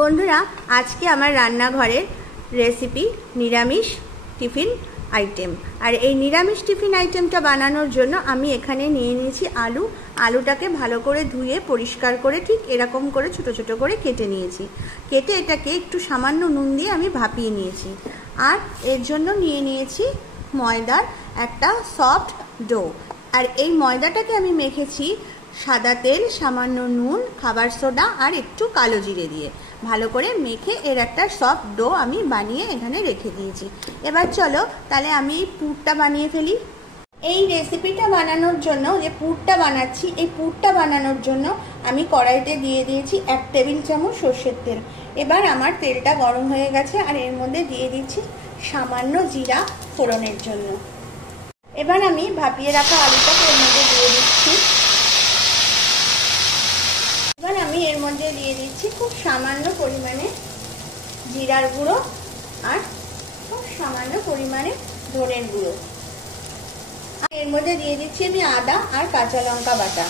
বন্ধুরা, আজকে আমার রান্নাঘরের রেসিপি নিরামিষ টিফিন আইটেম। আর এই নিরামিষ টিফিন আইটেমটা বানানোর জন্য আমি এখানে নিয়ে নিয়েছি আলুটাকে ভালো করে ধুয়ে পরিষ্কার করে ঠিক এরকম করে ছোট ছোট করে কেটে নিয়েছি। কেটে এটাকে একটু সামান্য নুন দিয়ে আমি ভাপিয়ে নিয়েছি। আর এর জন্য নিয়ে নিয়েছি ময়দার একটা সফট ডো। আর এই ময়দাটাকে আমি মেখেছি সাদা তেল, সামান্য নুন, খাবার সোডা আর একটু কালো জিরে দিয়ে ভালো করে মেখে এর একটা সফট ডো আমি বানিয়ে এখানে রেখে দিয়েছি। এবার চলো তাহলে আমি এই পুরটা বানিয়ে ফেলি। এই রেসিপিটা বানানোর জন্য যে পুরটা বানাচ্ছি, এই পুরটা বানানোর জন্য আমি কড়াইতে দিয়ে দিয়েছি 1 টেবিল চামচ সর্ষের তেল। এবার আমার তেলটা গরম হয়ে গেছে আর এর মধ্যে দিয়ে দিচ্ছি সামান্য জিরা ফোড়নের জন্য। এবার আমি ভাপিয়ে রাখা আলুটাকে এর মধ্যে দিয়ে দিচ্ছি। এবার আমি এর মধ্যে দিয়ে দিচ্ছি খুব সামান্য পরিমাণে জিরার গুঁড়ো আর খুব সামান্য পরিমাণে ধনের গুঁড়ো। আর এর মধ্যে দিয়ে দিচ্ছি আমি আদা আর কাঁচা লঙ্কা বাটা।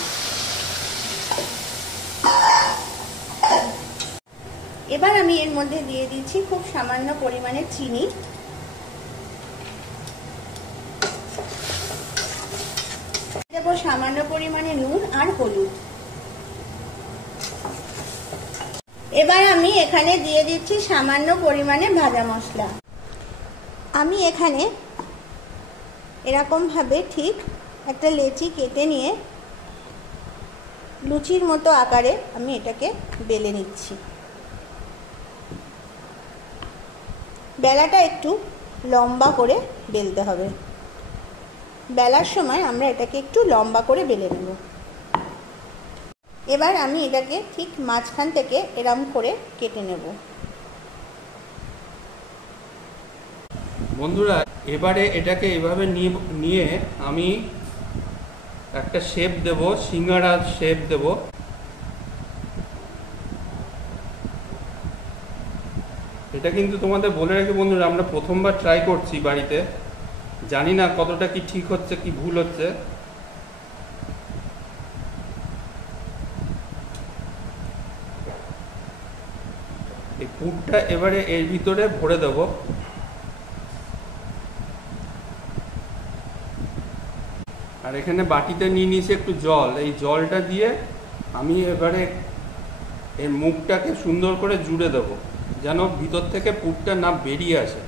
এবার আমি এর মধ্যে দিয়ে দিচ্ছি খুব সামান্য পরিমাণে চিনি, দেবো সামান্য পরিমাণে নুন আর হলুদ। এবার আমি এখানে দিয়ে দিচ্ছি সামান্য পরিমাণে ভাজা মশলা। আমি এখানে এরকম ভাবে ঠিক একটা লেচি কেটে নিয়ে লুচির মতো আকারে আমি এটাকে বেলে নিচ্ছি। বেলাটা একটু লম্বা করে বেলতে হবে। বেলার সময় আমরা এটাকে একটু লম্বা করে বেলে নেব। এবার আমি এটাকে ঠিক মাঝখান থেকে এরম করে কেটে নেব। বন্ধুরা, এবারে এটাকে এভাবে নিয়ে আমি একটা শেপ দেব, সিঙ্গাড়ার শেপ দেব। এটা কিন্তু তোমাদের বলে রাখি বন্ধুরা, আমরা প্রথমবার ট্রাই করছি বাড়িতে, জানি না কতটা কি ঠিক হচ্ছে কি ভুল হচ্ছে। এই পুরটা এবারে এর ভিতরে ভরে দেব। আর এখানে বাটিতে নিয়ে নিয়েছি একটু জল। এই জলটা দিয়ে আমি এবারে এর মুখটাকে সুন্দর করে জুড়ে দেব, যেন ভিতর থেকে পুরটা না বেরিয়ে আসে।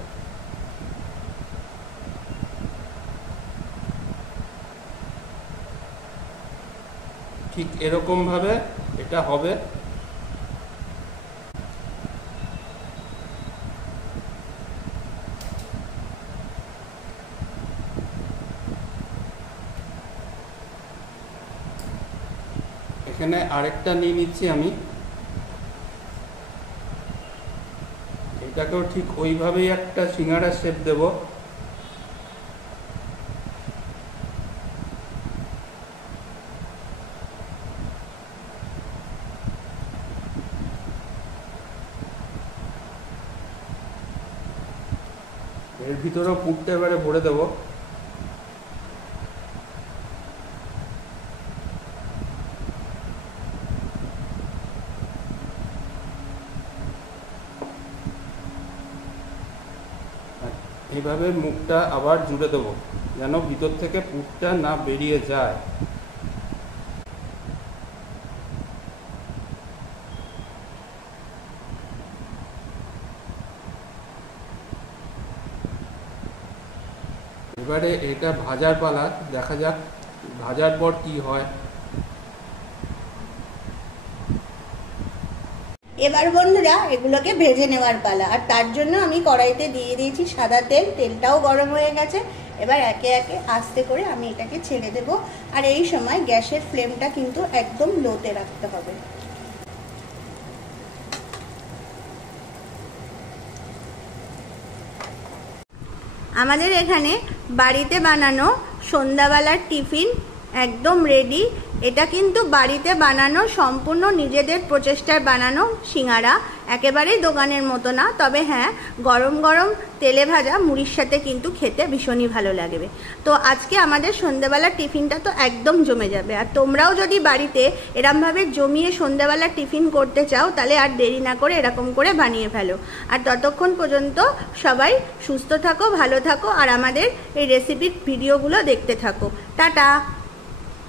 ঠিক এরকম ভাবে এটা হবে। এখানে আরেকটা নিয়ে নিচ্ছি আমি। এটাকেও ঠিক ওইভাবেই একটা সিঙ্গাড়ার শেপ দেব। এর ভিতরেও পুরটা এবারে ভরে দেব। এইভাবে মুখটা আবার জুড়ে দেবো, যেন ভিতর থেকে পুরটা না বেরিয়ে যায়। এবারে এটা ভাজার পালা, দেখা যাক ভাজার পর কি হয়। এবার বন্ধুরা এগুলোকে ভেজে নেওয়ার পালা। আর তার জন্য আমি কড়াইতে দিয়ে দিয়েছি সাদা তেল। তেলটাও গরম হয়ে গেছে। এবার একে একে আস্তে করে আমি এটাকে ছেড়ে দেব। আর এই সময় গ্যাসের ফ্লেমটা কিন্তু একদম লোতে রাখতে হবে। আমাদের এখানে বাড়িতে বানানো সন্ধ্যাবেলার টিফিন একদম রেডি। এটা কিন্তু বাড়িতে বানানো সম্পূর্ণ নিজেদের প্রচেষ্টায় বানানো সিঙ্গারা, একেবারেই দোকানের মতো না। তবে হ্যাঁ, গরম গরম তেলে ভাজা মুড়ির সাথে কিন্তু খেতে ভীষণই ভালো লাগবে। তো আজকে আমাদের সন্ধ্যেবেলার টিফিনটা তো একদম জমে যাবে। আর তোমরাও যদি বাড়িতে এরমভাবে জমিয়ে সন্ধ্যেবেলার টিফিন করতে চাও তাহলে আর দেরি না করে এরকম করে বানিয়ে ফেলো। আর ততক্ষণ পর্যন্ত সবাই সুস্থ থাকো, ভালো থাকো, আর আমাদের এই রেসিপির ভিডিওগুলো দেখতে থাকো। টাটা।